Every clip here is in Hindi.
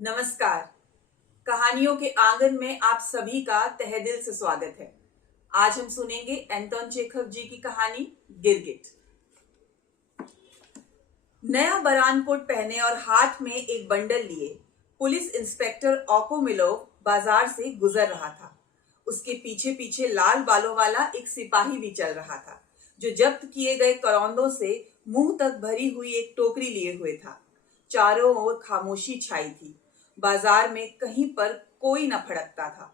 नमस्कार। कहानियों के आंगन में आप सभी का तहे दिल से स्वागत है। आज हम सुनेंगे एंटोन चेखव जी की कहानी गिरगिट। नया बरानकोट पहने और हाथ में एक बंडल लिए पुलिस इंस्पेक्टर ओकोमिलोव बाजार से गुजर रहा था। उसके पीछे पीछे लाल बालों वाला एक सिपाही भी चल रहा था, जो जब्त किए गए करौंदों से मुंह तक भरी हुई एक टोकरी लिए हुए था। चारों ओर खामोशी छाई थी। बाजार में कहीं पर कोई न फड़कता था।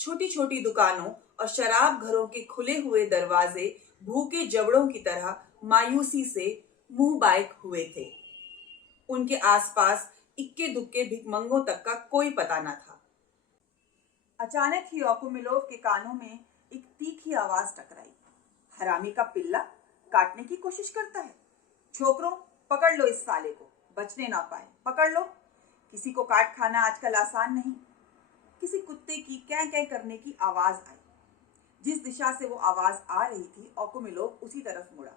छोटी छोटी दुकानों और शराब घरों के खुले हुए दरवाजे भूखे जबड़ों की तरह मायूसी से मुंह बायक हुए थे। उनके आसपास इक्के दुक्के भिखमंगों तक का कोई पता न था। अचानक ही ओकुमिलोव के कानों में एक तीखी आवाज टकराई। हरामी का पिल्ला काटने की कोशिश करता है। छोकरों, पकड़ लो इस साले को, बचने ना पाए, पकड़ लो। किसी को काट खाना आजकल आसान नहीं। किसी कुत्ते की कै कै करने की आवाज आई। जिस दिशा से वो आवाज आ रही थी, ओकुमिलोव उसी तरफ मुड़ा।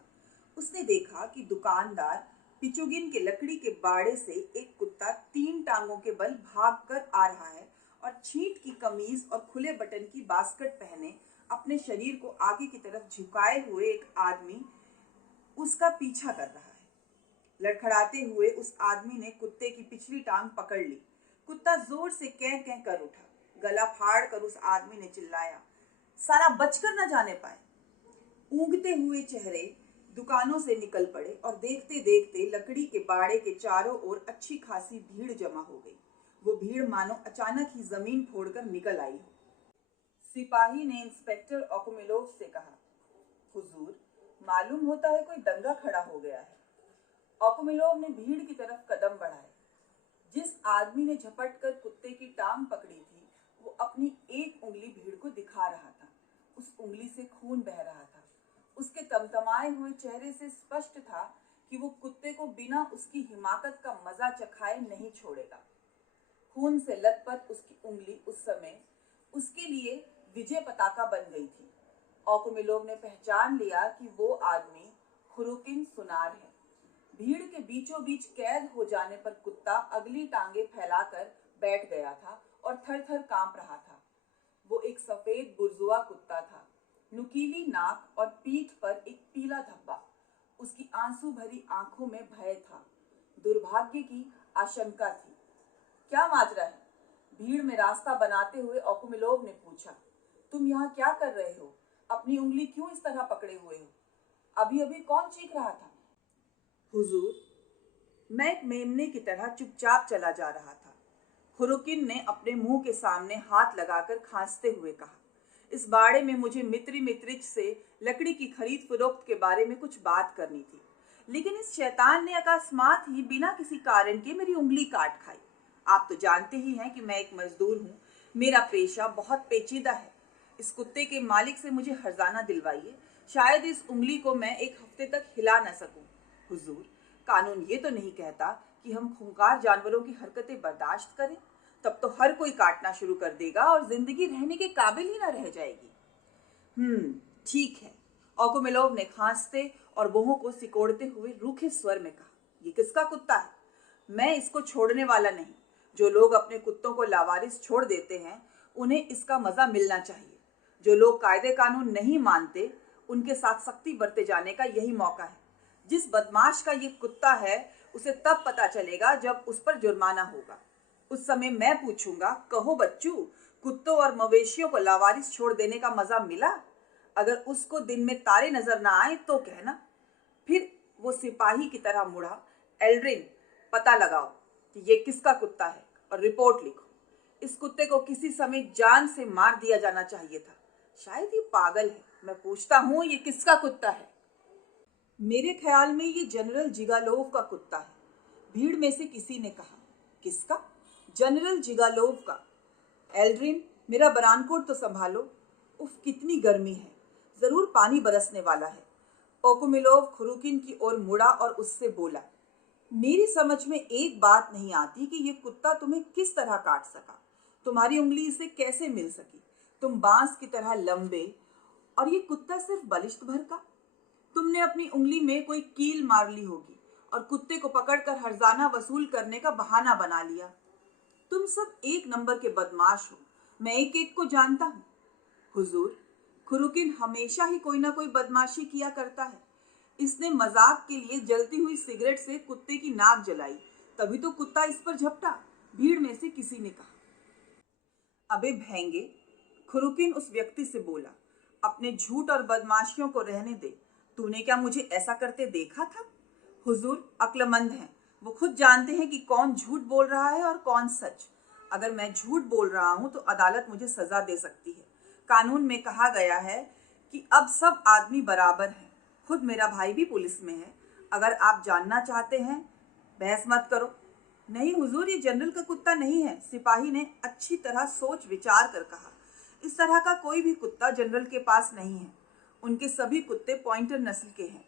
उसने देखा कि दुकानदार पिचुगिन के लकड़ी के बाड़े से एक कुत्ता 3 टांगों के बल भाग कर आ रहा है और छींट की कमीज और खुले बटन की बास्केट पहने अपने शरीर को आगे की तरफ झुकाए हुए एक आदमी उसका पीछा कर रहा है। लड़खड़ाते हुए उस आदमी ने कुत्ते की पिछली टांग पकड़ ली। कुत्ता जोर से कै कै कर उठा। गला फाड़ कर उस आदमी ने चिल्लाया, साला बचकर न जाने पाए। ऊँगते हुए चेहरे दुकानों से निकल पड़े और देखते देखते लकड़ी के बाड़े के चारों ओर अच्छी खासी भीड़ जमा हो गई। वो भीड़ मानो अचानक ही जमीन फोड़कर निकल आई हो। सिपाही ने इंस्पेक्टर ओकुमिलोव से कहा, हुजूर, मालूम होता है कोई दंगा खड़ा हो गया है। ओकुमिलोव ने भीड़ की तरफ कदम बढ़ाए। जिस आदमी ने झपट कर कुत्ते की टांग पकड़ी थी, वो अपनी एक उंगली भीड़ को दिखा रहा था। उस उंगली से खून बह रहा था। उसके तमतमाए हुए चेहरे से स्पष्ट था कि वो कुत्ते को बिना उसकी हिमाकत का मजा चखाए नहीं छोड़ेगा। खून से लथपथ उसकी उंगली उस समय उसके लिए विजय पताका बन गई थी। ओकुमिलोव ने पहचान लिया कि वो आदमी खुरुकिन सुनार है। भीड़ के बीचों बीच कैद हो जाने पर कुत्ता अगली टांगे फैलाकर बैठ गया था और थर थर कांप रहा था। वो एक सफेद बुर्जुआ कुत्ता था। नुकीली नाक और पीठ पर एक पीला धब्बा। उसकी आंसू भरी आंखों में भय था, दुर्भाग्य की आशंका थी। क्या माजरा है? भीड़ में रास्ता बनाते हुए ओकुमिलोव ने पूछा। तुम यहाँ क्या कर रहे हो? अपनी उंगली क्यों इस तरह पकड़े हुए हो? अभी अभी कौन चीख रहा था? हुजूर, मैं एक मेमने की तरह चुपचाप चला जा रहा था। खुरुकिन ने अपने मुंह के सामने हाथ लगाकर खांसते हुए कहा। इस बाड़े में मुझे मित्रिच से लकड़ी की खरीद फरोख्त के बारे में कुछ बात करनी थी, लेकिन इस शैतान ने अकस्मात ही बिना किसी कारण के मेरी उंगली काट खाई। आप तो जानते ही हैं कि मैं एक मजदूर हूँ। मेरा पेशा बहुत पेचीदा है। इस कुत्ते के मालिक से मुझे हर्जाना दिलवाइए। शायद इस उंगली को मैं एक हफ्ते तक हिला न सकूं। हुजूर, कानून ये तो नहीं कहता कि हम खूंखार जानवरों की हरकतें बर्दाश्त करें। तब तो हर कोई काटना शुरू कर देगा और जिंदगी रहने के काबिल ही ना रह जाएगी। ठीक है, ओकुमिलोव ने खांसते और बोहों को सिकोड़ते हुए रूखे स्वर में कहा, ये किसका कुत्ता है? मैं इसको छोड़ने वाला नहीं। जो लोग अपने कुत्तों को लावारिस छोड़ देते हैं, उन्हें इसका मजा मिलना चाहिए। जो लोग कायदे कानून नहीं मानते, उनके साथ सख्ती बरते जाने का यही मौका है। जिस बदमाश का ये कुत्ता है, उसे तब पता चलेगा जब उस पर जुर्माना होगा। उस समय मैं पूछूंगा, कहो बच्चू, कुत्तों और मवेशियों को लावारिस छोड़ देने का मजा मिला? अगर उसको दिन में तारे नजर ना आए तो कहना। फिर वो सिपाही की तरह मुड़ा। एल्ड्रिन, पता लगाओ कि ये किसका कुत्ता है और रिपोर्ट लिखो। इस कुत्ते को किसी समय जान से मार दिया जाना चाहिए था। शायद ये पागल है। मैं पूछता हूँ, ये किसका कुत्ता है? मेरे ख्याल में ये जनरल जिगालोव का कुत्ता है, भीड़ में से किसी ने कहा। किसका? जनरल जिगालोव का। एल्ड्रिन, मेरा बरानकोट तो संभालो। उफ, कितनी गर्मी है। जरूर पानी बरसने वाला है। ओकुमिलोव खुरुकिन की ओर मुड़ा और उससे बोला, मेरी समझ में एक बात नहीं आती कि ये कुत्ता तुम्हें किस तरह काट सका। तुम्हारी उंगली इसे कैसे मिल सकी? तुम बांस की तरह लंबे और ये कुत्ता सिर्फ बलिष्ठ भर का। तुमने अपनी उंगली में कोई कील मार ली होगी और कुत्ते को पकड़कर हर्जाना वसूल करने का बहाना बना लिया। तुम सब एक नंबर के बदमाश हो, मैं एक एक को जानता हूँ। हुजूर, खुरुकिन हमेशा ही कोई ना कोई बदमाशी किया करता है। इसने मजाक के लिए जलती हुई सिगरेट से कुत्ते की नाक जलाई, तभी तो कुत्ता इस पर झपटा। भीड़ में से किसी ने कहा। अबे भैंगे, खुरुकिन उस व्यक्ति से बोला, अपने झूठ और बदमाशियों को रहने दे। तूने क्या मुझे ऐसा करते देखा था? हुजूर अक्लमंद हैं, वो खुद जानते हैं कि कौन झूठ बोल रहा है और कौन सच। अगर मैं झूठ बोल रहा हूं तो अदालत मुझे सजा दे सकती है। कानून में कहा गया है कि अब सब आदमी बराबर हैं। खुद मेरा भाई भी पुलिस में है। अगर आप जानना चाहते हैं, बहस मत करो। नहीं हुजूर, ये जनरल का कुत्ता नहीं है, सिपाही ने अच्छी तरह सोच विचार कर कहा। इस तरह का कोई भी कुत्ता जनरल के पास नहीं है। उनके सभी कुत्ते पॉइंटर नस्ल के हैं।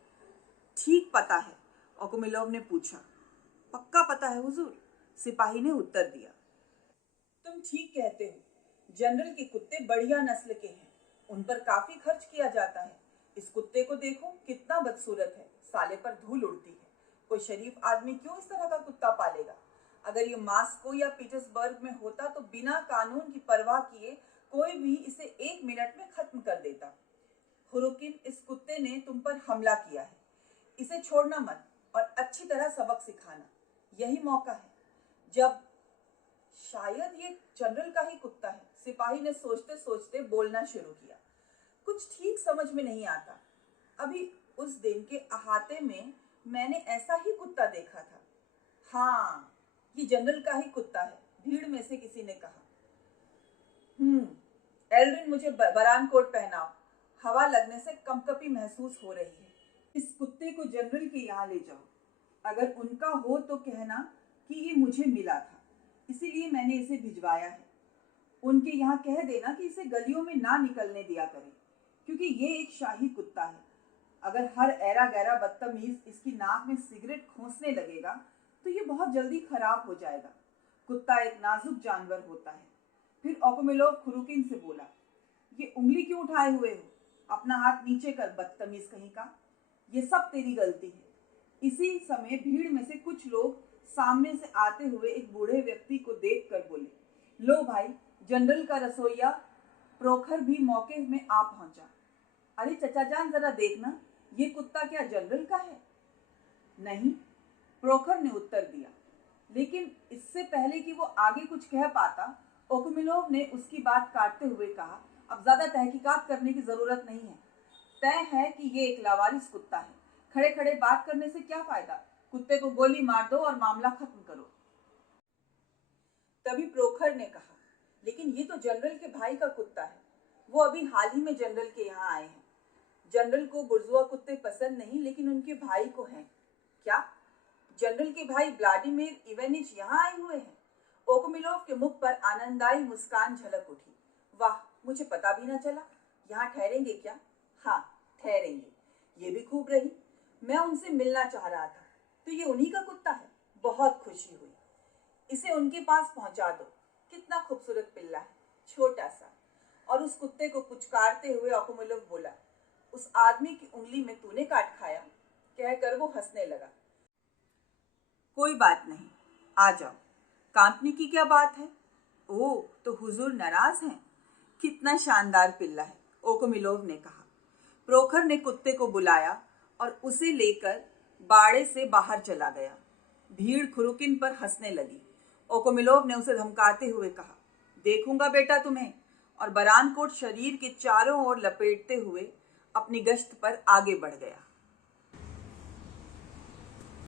ठीक पता है? ओकोमिलोव ने पूछा। पक्का पता है हुजूर, सिपाही ने उत्तर दिया। तुम ठीक कहते हो, जनरल के कुत्ते बढ़िया नस्ल के हैं। उन पर काफी खर्च किया जाता है। इस कुत्ते को देखो, कितना बदसूरत है, साले पर धूल उड़ती है। कोई शरीफ आदमी क्यों इस तरह का कुत्ता पालेगा? अगर ये मॉस्को या पीटर्सबर्ग में होता तो बिना कानून की परवाह किए कोई भी इसे 1 मिनट में खत्म कर देता। खुरुकिन, इस कुत्ते ने तुम पर हमला किया है। इसे छोड़ना मत और अच्छी तरह सबक सिखाना। यही मौका है। जब शायद ये जनरल का ही कुत्ता है, सिपाही ने सोचते सोचते बोलना शुरू किया। कुछ ठीक समझ में नहीं आता। अभी उस दिन के अहाते में मैंने ऐसा ही कुत्ता देखा था। हाँ, ये जनरल का ही कुत्ता है, भीड़ में से किसी ने कहा। एल्ड्रिन, मुझे बरान कोट पहनाओ। हवा लगने से कंपकपी महसूस हो रही है। इस कुत्ते को जनरल के यहाँ ले जाओ। अगर उनका हो तो कहना कि ये मुझे मिला था, इसीलिए मैंने इसे भिजवाया है। उनके यहाँ कह देना कि इसे गलियों में ना निकलने दिया करें, क्योंकि ये एक शाही कुत्ता है। अगर हर ऐरा गैरा बदतमीज इसकी नाक में सिगरेट खोसने लगेगा तो ये बहुत जल्दी खराब हो जाएगा। कुत्ता एक नाजुक जानवर होता है। फिर ओकोमिलोव खुरुकिन से बोला, ये उंगली क्यों उठाए हुए हो? अपना हाथ नीचे कर, बदतमीज कहीं का। ये सब तेरी गलती है। इसी समय भीड़ में से कुछ लोग सामने से आते हुए एक बूढ़े व्यक्ति को देखकर बोले, लो भाई, जनरल का रसोइया प्रोखर भी मौके में आ पहुंचा। अरे चचा जान, जरा देखना, ये कुत्ता क्या जनरल का है? नहीं, प्रोखर ने उत्तर दिया। लेकिन इससे पहले कि वो आगे कुछ कह पाता, ओकोमिलोव ने उसकी बात काटते हुए कहा, अब ज्यादा तहकीकात करने की जरूरत नहीं है। तय है कि ये एक लावारिस कुत्ता है। खड़े खड़े बात करने से क्या फायदा? कुत्ते को गोली मार दो और मामला खत्म करो। तभी प्रोखर ने कहा, लेकिन ये तो जनरल के भाई का कुत्ता है। वो अभी हाल ही में जनरल के यहाँ आए हैं। जनरल को बुर्जुआ कुत्ते पसंद नहीं, लेकिन उनके भाई को हैं। क्या जनरल के भाई व्लादिमीर इवेनिच यहाँ आए हुए हैं? ओकोमिलोव के मुख पर आनंददायी मुस्कान झलक उठी। वाह, मुझे पता भी न चला। यहाँ ठहरेंगे क्या? हाँ, ठहरेंगे। ये भी खूब रही। मैं उनसे मिलना चाह रहा था, तो ये उन्हीं का कुत्ता है। बहुत खुशी हुई। इसे उनके पास पहुंचा दो। कितना खूबसूरत पिल्ला है, छोटा सा। और उस कुत्ते को पुचकारते हुए ओकोमिलोव बोला, उस आदमी की उंगली में तूने काट खाया? कहकर वो हंसने लगा। कोई बात नहीं, आ जाओ। कांपने की क्या बात है? ओह, तो हुजूर नाराज हैं? कितना शानदार पिल्ला है, ओकोमिलोव ने कहा। प्रोखर ने कुत्ते को बुलाया और उसे लेकर बाड़े से बाहर चला गया। भीड़ खुरुकिन पर हंसने लगी। ओकोमिलोव ने उसे धमकाते हुए कहा, देखूंगा बेटा तुम्हें, और बरान कोट शरीर के चारों ओर लपेटते हुए अपनी गश्त पर आगे बढ़ गया।